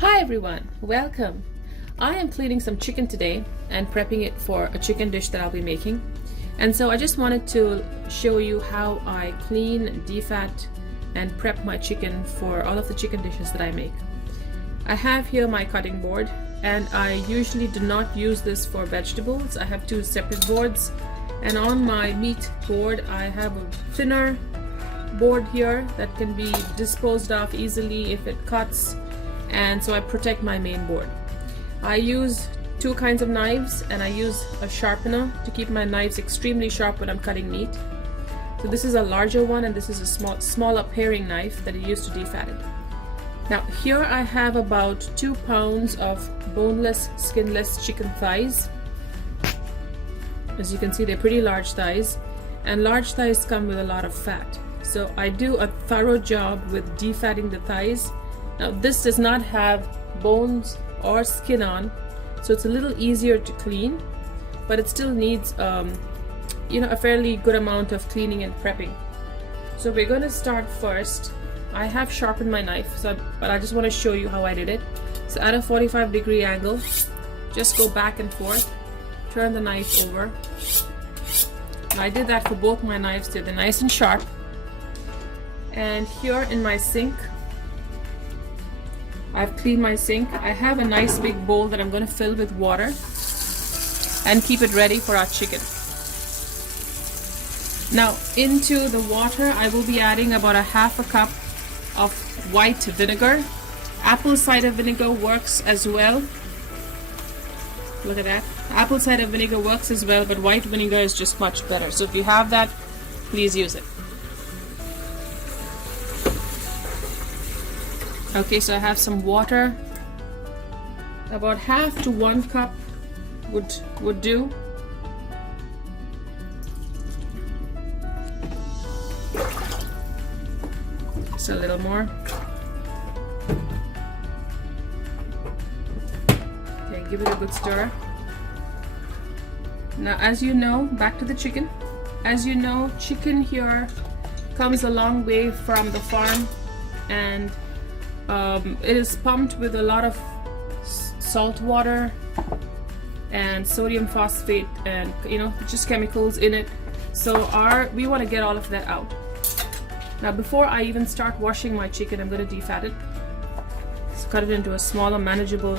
Hi everyone, welcome. I am cleaning some chicken today and prepping it for a chicken dish that I'll be making. And so I just wanted to show you how I clean, defat, and prep my chicken for all of the chicken dishes that I make. I have here my cutting board, and I usually do not use this for vegetables. I have two separate boards, and on my meat board I have a thinner board here that can be disposed of easily if it cuts, and so I protect my main board. I use two kinds of knives, and I use a sharpener to keep my knives extremely sharp when I'm cutting meat. So this is a larger one, and this is a smaller paring knife that I use to defat it. Now here I have about 2 pounds of boneless, skinless chicken thighs. As you can see, they're pretty large thighs, and large thighs come with a lot of fat. So I do a thorough job with defatting the thighs. Now this does not have bones or skin on, so it's a little easier to clean, but it still needs a fairly good amount of cleaning and prepping. So we're going to start first. I have sharpened my knife, but I just want to show you how I did it. So at a 45-degree angle, just go back and forth, turn the knife over. And I did that for both my knives too. They're nice and sharp. And here in my sink, I've cleaned my sink. I have a nice big bowl that I'm going to fill with water and keep it ready for our chicken. Now into the water I will be adding about a half a cup of white vinegar. Apple cider vinegar works as well. Look at that. Apple cider vinegar works as well, but white vinegar is just much better. So if you have that, please use it. Okay, so I have some water. About half to 1 cup would do. Just a little more. Okay, give it a good stir. Now, as you know, back to the chicken. As you know, chicken here comes a long way from the farm, and it is pumped with a lot of salt water and sodium phosphate and just chemicals in it. So we want to get all of that out. Now before I even start washing my chicken, I'm going to defat it. So cut it into a smaller, manageable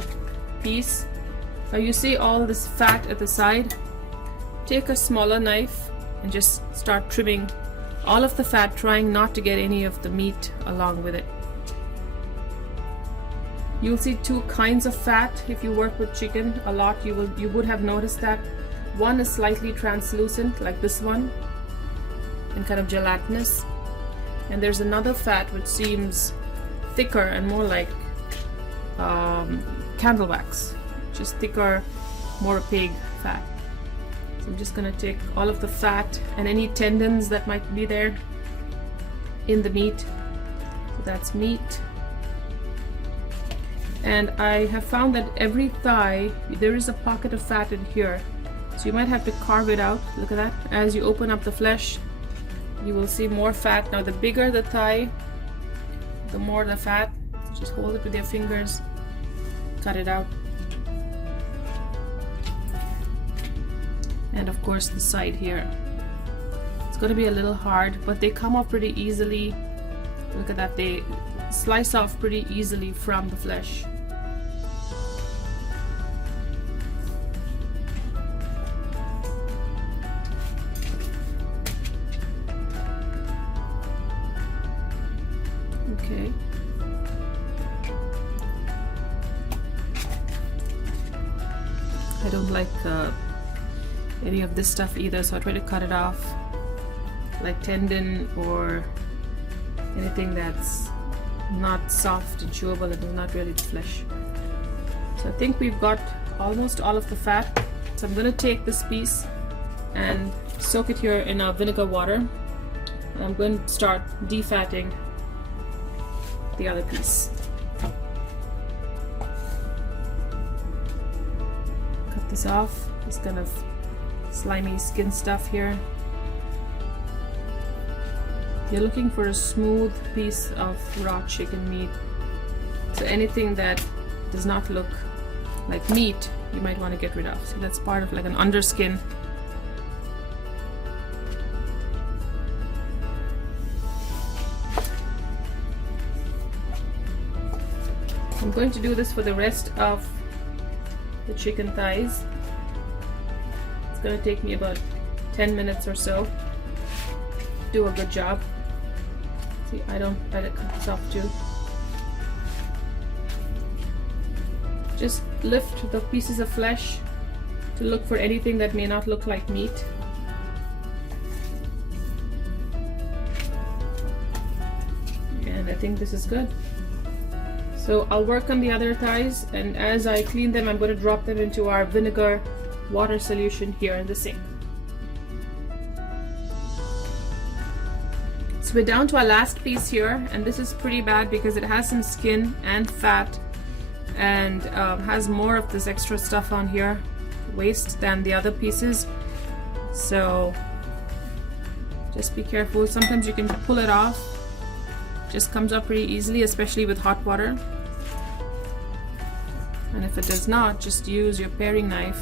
piece. Now you see all this fat at the side. Take a smaller knife and just start trimming all of the fat, trying not to get any of the meat along with it. You'll see two kinds of fat if you work with chicken a lot. You would have noticed that one is slightly translucent, like this one, and kind of gelatinous, and there's another fat which seems thicker and more like candle wax, just thicker, more opaque fat. So I'm just going to take all of the fat and any tendons that might be there in the meat. So that's meat. And I have found that every thigh, there is a pocket of fat in here. So you might have to carve it out. Look at that. As you open up the flesh, you will see more fat. Now the bigger the thigh, the more the fat. Just hold it with your fingers, cut it out. And of course the side here. It's going to be a little hard, but they come off pretty easily. Look at that. They slice off pretty easily from the flesh. Okay. I don't like any of this stuff either, so I try to cut it off, like tendon or anything that's not soft and chewable and is not really flesh. So I think we've got almost all of the fat. So I'm going to take this piece and soak it here in our vinegar water, and I'm going to start defatting the other piece. Cut this off, this kind of slimy skin stuff here. You're looking for a smooth piece of raw chicken meat. So anything that does not look like meat, you might want to get rid of. So that's part of like an underskin. I'm going to do this for the rest of the chicken thighs. It's going to take me about 10 minutes or so. Do a good job. See, I cut this off too. Just lift the pieces of flesh to look for anything that may not look like meat. And I think this is good. So I'll work on the other thighs, and as I clean them, I'm going to drop them into our vinegar water solution here in the sink. So we're down to our last piece here, and this is pretty bad because it has some skin and fat and has more of this extra stuff on here, waste, than the other pieces. So just be careful. Sometimes you can pull it off. Just comes up pretty easily, especially with hot water. And if it does not, just use your paring knife,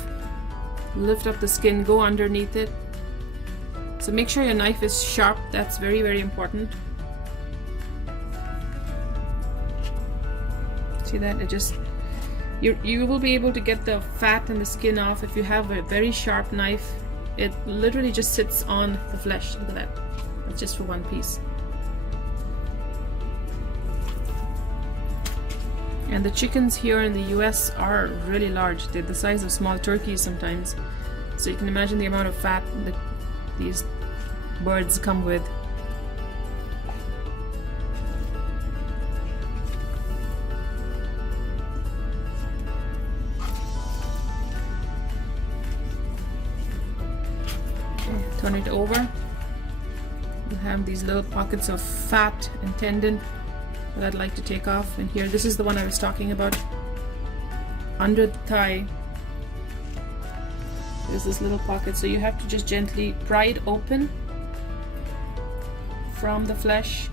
lift up the skin, go underneath it. So make sure your knife is sharp. That's very, very important. See that? It just, you will be able to get the fat and the skin off if you have a very sharp knife. It literally just sits on the flesh. Look at that. It's just for one piece. And the chickens here in the US are really large. They're the size of small turkeys sometimes. So you can imagine the amount of fat that these birds come with. Okay, turn it over. You have these little pockets of fat and tendon that I'd like to take off. And here, this is the one I was talking about. Under the thigh, there's this little pocket, so you have to just gently pry it open from the flesh.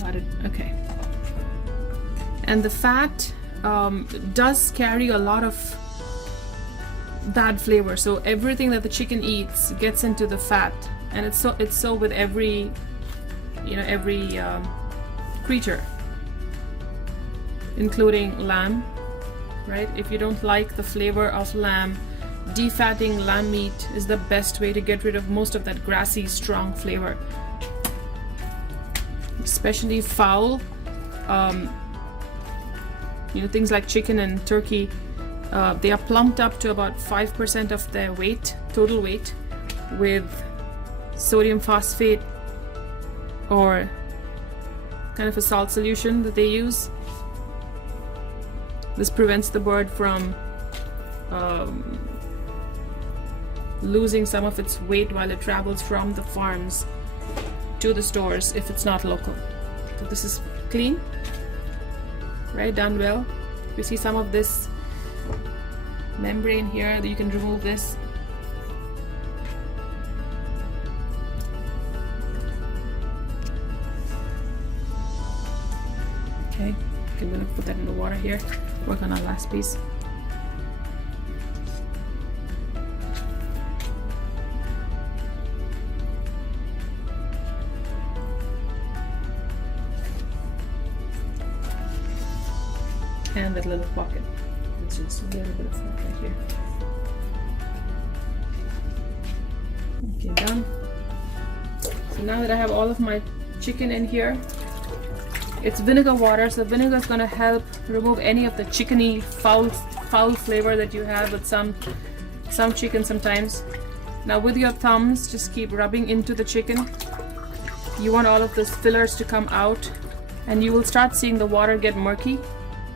Got it. Okay. And the fat does carry a lot of bad flavor, so everything that the chicken eats gets into the fat, and it's so with every creature, including lamb, right? If you don't like the flavor of lamb, defatting lamb meat is the best way to get rid of most of that grassy, strong flavor. Especially fowl, things like chicken and turkey, they are plumped up to about 5% of their weight, total weight, with sodium phosphate or kind of a salt solution that they use. This prevents the bird from losing some of its weight while it travels from the farms to the stores if it's not local. So this is clean, right, done well. You see some of this membrane here, that you can remove this. Okay, I'm gonna put that in the water here, work on our last piece. And that little pocket, it's just a little bit of fat right here. Okay, done. So now that I have all of my chicken in here, it's vinegar water, so vinegar is going to help remove any of the chickeny foul flavor that you have with some chicken sometimes. Now with your thumbs, just keep rubbing into the chicken. You want all of those fillers to come out, and you will start seeing the water get murky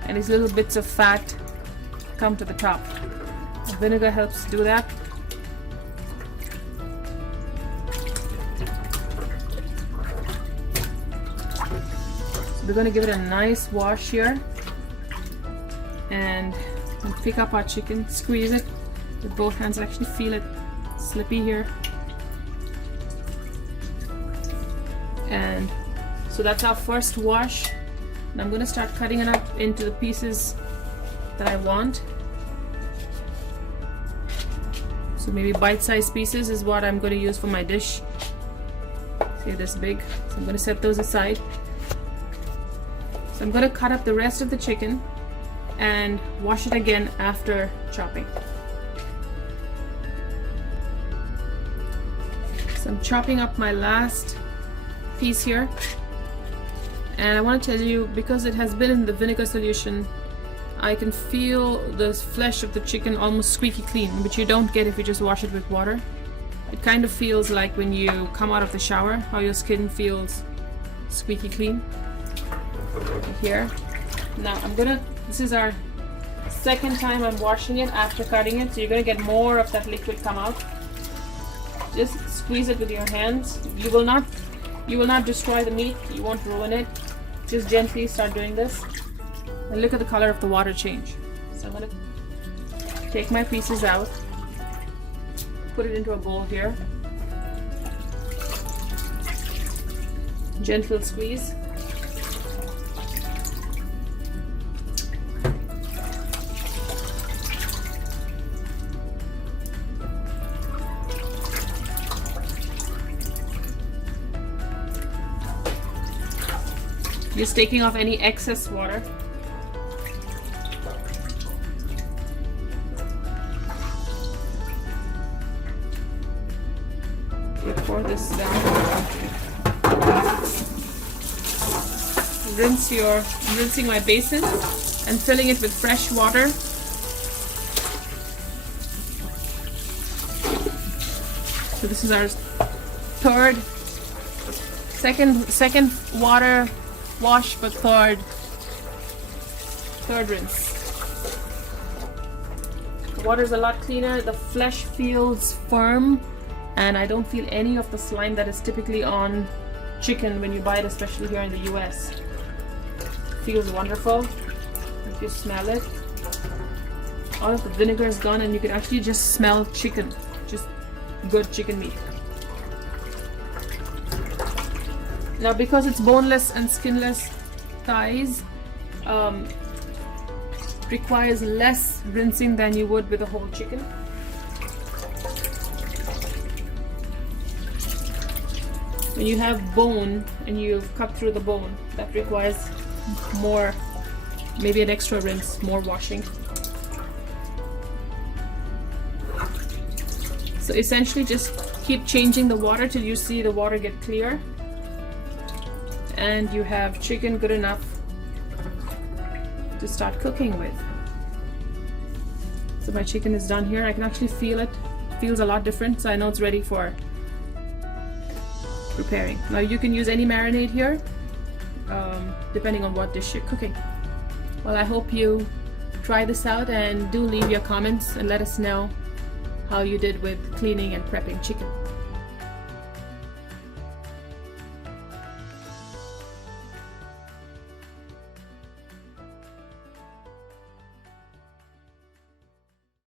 and these little bits of fat come to the top. The vinegar helps do that. So we're going to give it a nice wash here, and And pick up our chicken, squeeze it with both hands. I actually feel it slippy here. And so that's our first wash. And I'm going to start cutting it up into the pieces that I want. So maybe bite-sized pieces is what I'm going to use for my dish. See, this big. So I'm going to set those aside. So I'm going to cut up the rest of the chicken and wash it again after chopping. So I'm chopping up my last piece here, and I want to tell you, because it has been in the vinegar solution, I can feel the flesh of the chicken almost squeaky clean, which you don't get if you just wash it with water. It kind of feels like when you come out of the shower, how your skin feels squeaky clean here. Now this is our second time I'm washing it after cutting it, so you're gonna get more of that liquid come out. Just squeeze it with your hands. You will not destroy the meat, you won't ruin it. Just gently start doing this. And look at the color of the water change. So I'm going to take my pieces out, put it into a bowl here. Gentle squeeze. Just taking off any excess water. Pour this down. Rinsing my basin and filling it with fresh water. So this is our second water wash, but third rinse. The water is a lot cleaner. The flesh feels firm, and I don't feel any of the slime that is typically on chicken when you buy it, especially here in the US. Feels wonderful. If you smell it, all of the vinegar is gone, and you can actually just smell chicken, just good chicken meat. Now, because it's boneless and skinless thighs, requires less rinsing than you would with a whole chicken. When you have bone and you've cut through the bone, that requires more, maybe an extra rinse, more washing. So essentially just keep changing the water till you see the water get clear, and you have chicken good enough to start cooking with. So my chicken is done here. I can actually feel it. It feels a lot different, so I know it's ready for preparing. Now you can use any marinade here, depending on what dish you're cooking. Well, I hope you try this out, and do leave your comments and let us know how you did with cleaning and prepping chicken.